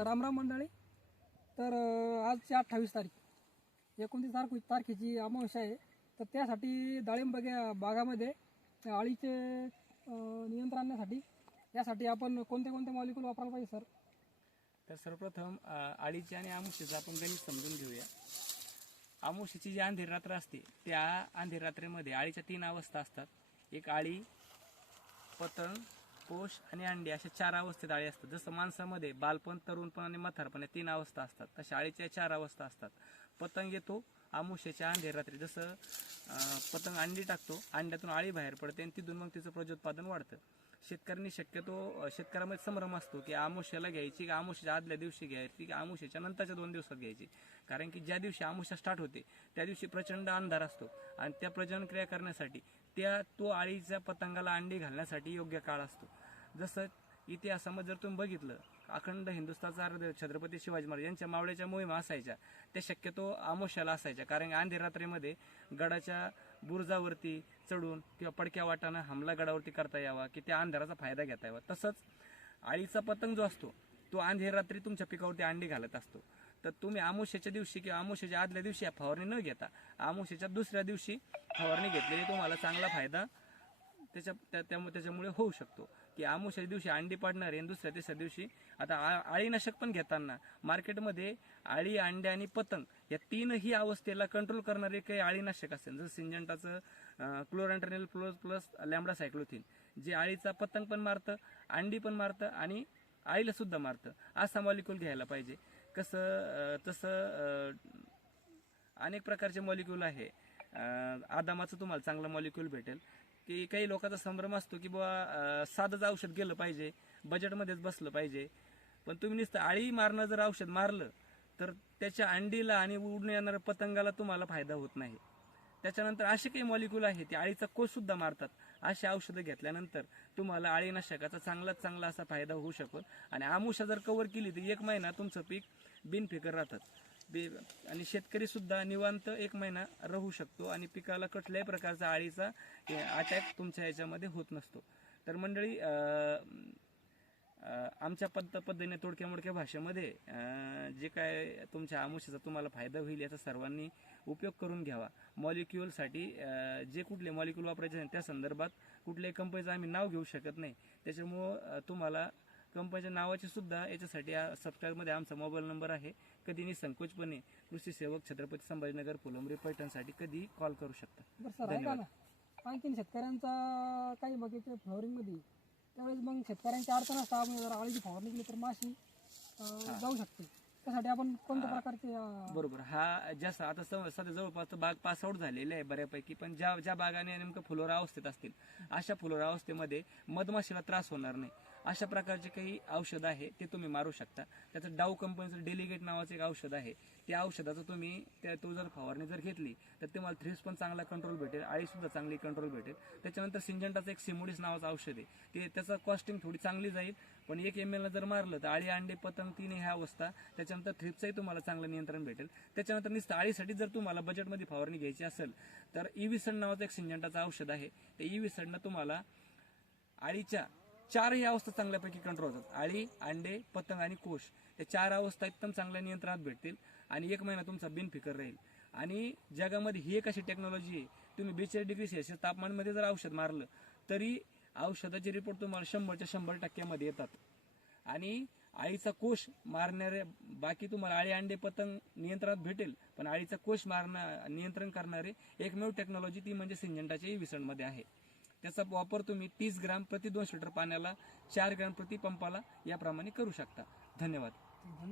तर रामराम मंडळी. तर आजची अठ्ठावीस तारीख. एकोणतीस तारखे तारखेची अमावस्या आहे. तर त्यासाठी डाळिंब बागे- बागामध्ये अळीचे नियंत्रण आणण्यासाठी यासाठी आपण कोणते कोणते मॉलिक्यूल वापरायला पाहिजे सर तर सर्वप्रथम अळीची आणि आमुष्याचं आपण गणित समजून घेऊया. आमुष्याची जी अंधेर रात्र असते त्या अंधेर रात्रीमध्ये आळीच्या तीन अवस्था असतात. एक आळी पतंग पोष आणि अंडी अशा चार अवस्थेत आळी असतात. जसं माणसामध्ये बालपण तरुणपण आणि म्हातारपण या तीन अवस्था असतात. तशा आळीच्या चार अवस्था असतात. पतंग येतो आमुष्याच्या अंधेर रात्री. जसं पतंग अंडी टाकतो अंड्यातून आळी बाहेर पडते आणि तिथून मग तिचं प्रजोत्पादन वाढतं. शेतकऱ्यांनी शक्यतो शेतकऱ्यामध्ये संभ्रम असतो की आमुष्याला घ्यायची की आमुष्याच्या आदल्या दिवशी घ्यायची की आमुष्याच्या नंतरच्या दोन दिवसात घ्यायची? कारण की ज्या दिवशी आमुष्या स्टार्ट होते त्या दिवशी प्रचंड अंधार असतो. आणि त्या प्रजनन क्रिया करण्यासाठी त्या तो आळीच्या पतंगाला अंडी घालण्यासाठी योग्य काळ असतो. जसं इतिहासामध्ये जर तुम्ही बघितलं अखंड हिंदुस्थानचा अर्ध छत्रपती शिवाजी महाराज यांच्या मावळ्याच्या मोहिमा असायच्या. त्या शक्यतो आमोशाला असायच्या कारण अंधेरात्रीमध्ये रात्रीमध्ये गडाच्या बुरुजावरती चढून किंवा पडक्या वाटानं हमला गडावरती करता यावा की त्या अंधाराचा फायदा घेता यावा. तसंच आळीचा पतंग जो असतो तो अंधेर रात्री तुमच्या पिकावरती अंडी घालत असतो. तर तुम्ही आमुष्याच्या दिवशी किंवा आमुष्याच्या आदल्या दिवशी या फवारणी न घेता आमुष्याच्या दुसऱ्या दिवशी फवारणी घेतलेली तुम्हाला चांगला फायदा त्याच्या त्या- त्यामुळे त्याच्यामुळे होऊ शकतो. की आमुष्याच्या दिवशी अंडी पाडणारे आणि दुसऱ्या तिसऱ्या दिवशी आता आ- आळीनाशक पण घेताना मार्केटमध्ये आळी अंडे आणि पतंग या तीनही अवस्थेला कंट्रोल करणारे काही आळीनाशक असेल. जसं सिंजंटाचं chlorantraniliprole plus plus lambda cyhalothrin जे आळीचा पतंग पण मारतं अंडी पण मारतं आणि आईला सुद्धा मारतं. असा मॉलिक्युल घ्यायला पाहिजे. कसं तसं अनेक प्रकारचे मॉलिक्यूल आहे. आदामाचं तुम्हाला चांगलं मॉलिक्यूल भेटेल. की काही लोकांचा संभ्रम असतो की बाबा साधंच औषध गेलं पाहिजे बजेटमध्येच बसलं पाहिजे. पण तुम्ही नुसतं आळी मारणं जर औषध मारलं तर त्याच्या अंडीला आणि उडून येणाऱ्या पतंगाला तुम्हाला फायदा होत नाही. त्याच्यानंतर असे काही मॉलिक्युल आहेत ते आळीचा कोस सुद्धा मारतात. अशी औषधं घेतल्यानंतर तुम्हाला आळीनाशकाचा चांगलाच चांगला असा फायदा होऊ शकतो. आणि आमुषा जर कव्हर केली तर एक महिना तुमचं पीक बिनफिकर राहतात. बे आणि शेतकरी सुद्धा निवांत एक महिना राहू शकतो आणि पिकाला कुठल्याही प्रकारचा आळीचा अटॅक तुमच्या याच्यामध्ये होत नसतो. तर मंडळी आमच्या पद्ध पद्धतीने तोडक्या मोडक्या भाषेमध्ये जे काय तुमच्या आमुष्याचा तुम्हाला फायदा होईल याचा सर्वांनी उपयोग करून घ्यावा. मॉलिक्युलसाठी जे कुठले मॉलिक्यूल वापरायचे त्या संदर्भात कुठल्याही कंपनीचं आम्ही नाव घेऊ शकत नाही. त्याच्यामुळं तुम्हाला कंपनीच्या नावाची सुद्धा याच्यासाठी सबस्क्राईबमध्ये आमचा मोबाईल नंबर आहे. कधी निसंकोचपणे कृषी सेवक छत्रपती संभाजीनगर फुलंब्री पैठणसाठी कधी कॉल करू शकता. आणखीन शेतकऱ्यांचा काही बघायचं फ्लॉवरिंगमध्ये त्यावेळेस मग शेतकऱ्यांची अडचण असतं आपण जर अळीची फवारणी केली तर माशी अं, जाऊ शकते त्यासाठी आपण कोणत्या प्रकारचे अं, बरोबर. हा जास्त आता सम- सध्या जवळपास बाग पास आउट झालेले आहे बऱ्यापैकी पण ज्या ज्या बागाने नेमकं फुलोरा अवस्थेत असतील अशा फुलोरा अवस्थेमध्ये मधमाशीला त्रास होणार नाही. अशा प्रकारचे काही औषध आहे ते तुम्ही मारू शकता. त्याचं डाव कंपनीचं डेलिगेट नावाचं एक औषध आहे. त्या औषधाचं तुम्ही त्या तो जर फवारणी जर घेतली तर तुम्हाला थ्रिप्स पण चांगला कंट्रोल भेटेल आळीसुद्धा चांगली कंट्रोल भेटेल. त्याच्यानंतर सिंजंटाचं एक सिमोडिस नावाचं औषध आहे. ते त्याचं कॉस्टिंग थोडी चांगली जाईल पण एक एम जर मारलं तर आळी अंडे पतंग तीन ह्या अवस्था. त्याच्यानंतर थ्रिप्सही तुम्हाला चांगलं नियंत्रण भेटेल. त्याच्यानंतर निस्त आळीसाठी जर तुम्हाला बजेटमध्ये फवारणी घ्यायची असेल तर इव्हिसन नावाचं एक सिंजंटाचं औषध आहे. ते इव्हिसननं तुम्हाला आळीच्या चारही अवस्था चांगल्यापैकी कंट्रोल होतात. आळी अंडे पतंग आणि कोश. या चार अवस्था एकदम चांगल्या नियंत्रणात भेटतील आणि एक महिना तुमचा बिनफिकर राहील. आणि जगामध्ये ही एक अशी टेक्नॉलॉजी आहे तुम्ही बेचाळीस डिग्री सेल्सिअस तापमानमध्ये जर औषध मारलं तरी औषधाचे रिपोर्ट तुम्हाला शंभरच्या शंभर टक्क्यामध्ये येतात. आणि आळीचा कोश मारणारे बाकी तुम्हाला आळी अंडे पतंग नियंत्रणात भेटेल पण आळीचा कोश मारणं नियंत्रण करणारे एकमेव टेक्नॉलॉजी ती म्हणजे सिंजंटाच्या विसणमध्ये आहे. त्याचा वापर तुम्ही तीस ग्राम प्रति दोनशे लिटर पाण्याला चार ग्राम प्रति पंपाला याप्रमाणे करू शकता. धन्यवाद. धन्यवाद.